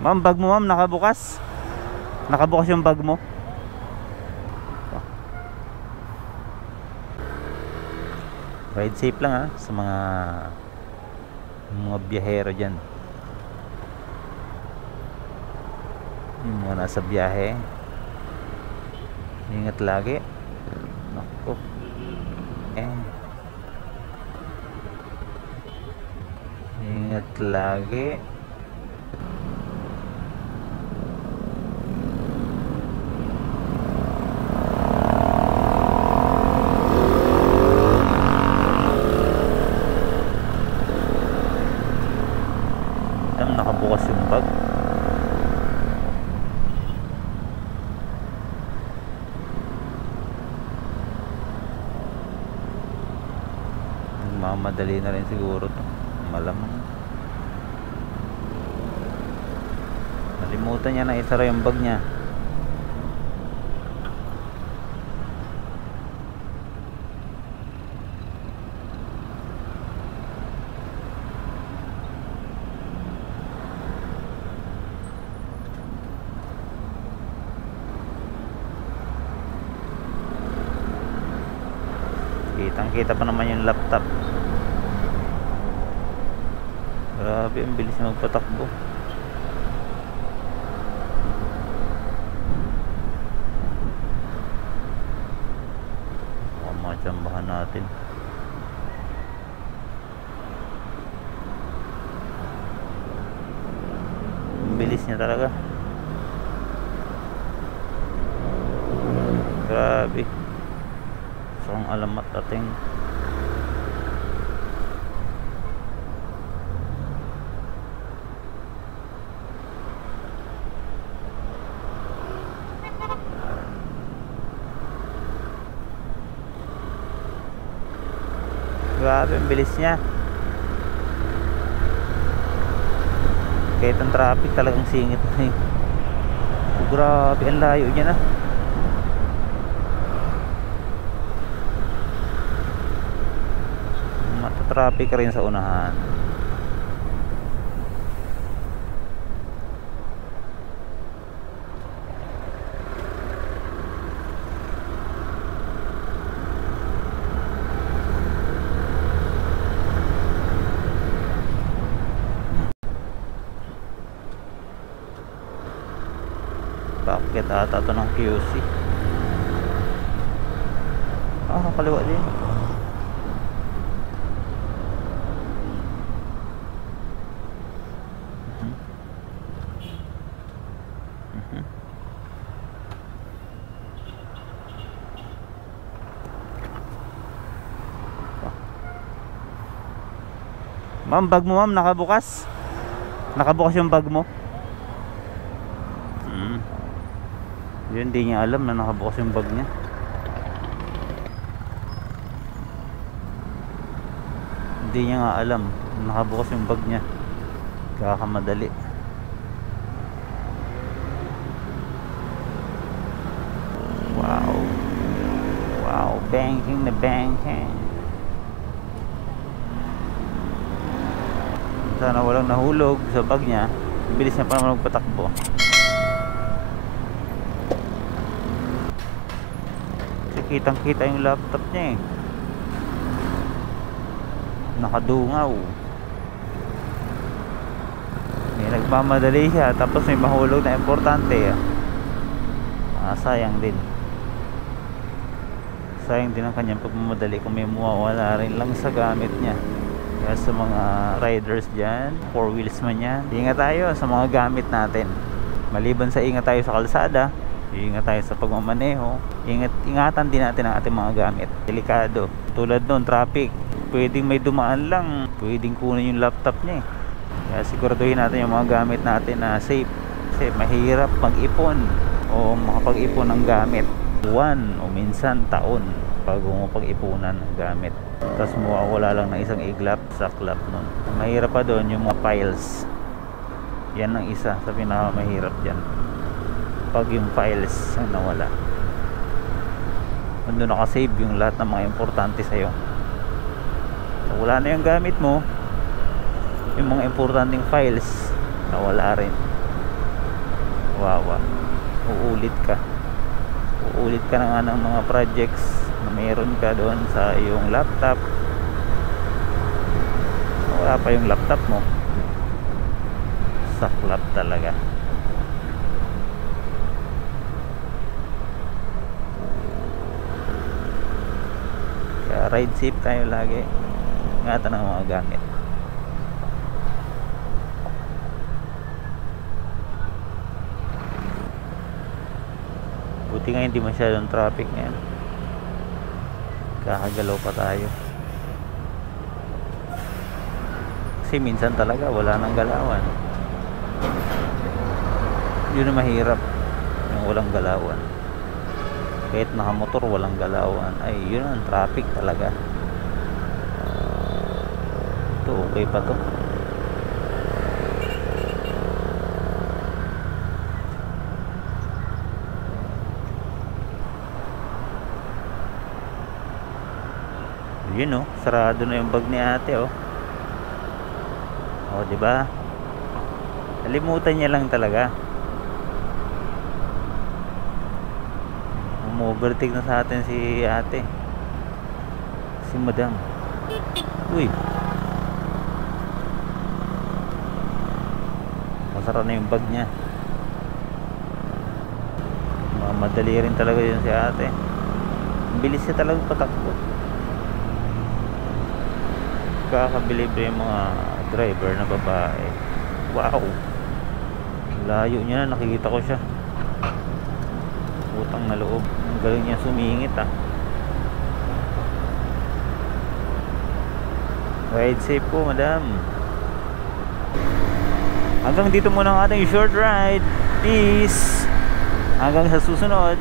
Ma'am, bag mo ma'am, nakabukas. Nakabukas yung bag mo. Ride safe lang ha, sa mga biyahero dyan. Yung mga nasa biyahe, ingat lagi. Naku. Ingat lagi. Nakabukas yung bag. Mamadali na rin siguro to, malamang. Nalimutan niya na isara yung bag niya. Kitang-kita pa naman yung laptop. Grabe, ang bilis na magpatakbo. Baka matsambahan natin. Ang bilis niya talaga. Grabe. So, ang alamat ating grabe, ang bilis niya. Kahit ang traffic talagang singit na eh. Grabe, ang layo niya na. Matatraffic rin sa unahan. Bakit ata ito ng QC? Kaliwa din. Ma'am, bag mo ma'am, nakabukas. Nakabukas yung bag mo. Yun, hindi niya alam na nakabukas yung bag niya. Hindi niya nga alam na nakabukas yung bag niya. Kakamadali. Wow. Wow, banking na banking. Sana walang nahulog sa bag niya. Bilis niya pa naman magpatakbo. Kitang kita yung laptop niya eh. Nakadungaw. Nagmamadali siya tapos may mahulog na importante. Sayang din. Sayang din ang kanyang pagmamadali kung may mawawala rin lang sa gamit niya. Kaya sa mga riders dyan, 4 wheels man yan, ingat tayo sa mga gamit natin. Maliban sa ingat tayo sa kalsada, ingat tayo sa pagmamaneho, ingatan din natin ang ating mga gamit. Delikado. Tulad nun, traffic. Pwedeng may dumaan lang, pwedeng kunin yung laptop niya eh. Kaya siguraduhin natin yung mga gamit natin na safe. Kasi mahirap mag-ipon o makapag-ipon ng gamit. Buwan o minsan taon bago mo pag-ipunan ng gamit. Tapos mawawala lang ng isang iglap sa clap nun. Mahirap pa doon yung mga files. Yan ang isa sa pinakamahirap dyan. Pag yung files ang nawala, nandun nakasave yung lahat ng mga importante sa'yo. So, wala na yung gamit mo, yung mga importanteng files nawala rin. wawa. Uulit ka na nga ng mga projects na mayroon ka doon sa iyong laptop. Wala pa yung laptop mo, saklap talaga. Kaya ride safe tayo lagi, ingatan ang mga gamit. Buti nga hindi masyadong traffic ngayon, kakagalaw pa tayo. Kasi minsan talaga wala nang galawan. Yun na mahirap, yung walang galawan. Kahit nakamotor walang galawan, ay yun ang traffic talaga. Ito okay pa to. Yun oh, sarado na yung bag ni ate oh. Oh, di ba? Nalimutan niya lang talaga. Overtake na sa atin si ate, si madam. Uy, masara na yung bag niya. Madali rin talaga yun si ate. Bilis niya talagang patakbo. Kakabilib yung mga driver na babae. Wow, layo niya na, nakikita ko siya. Utang na loob, ang galing niya sumingit ah. Ride safe po madam. Hanggang dito muna ang ating short ride. Peace. Hanggang sa susunod.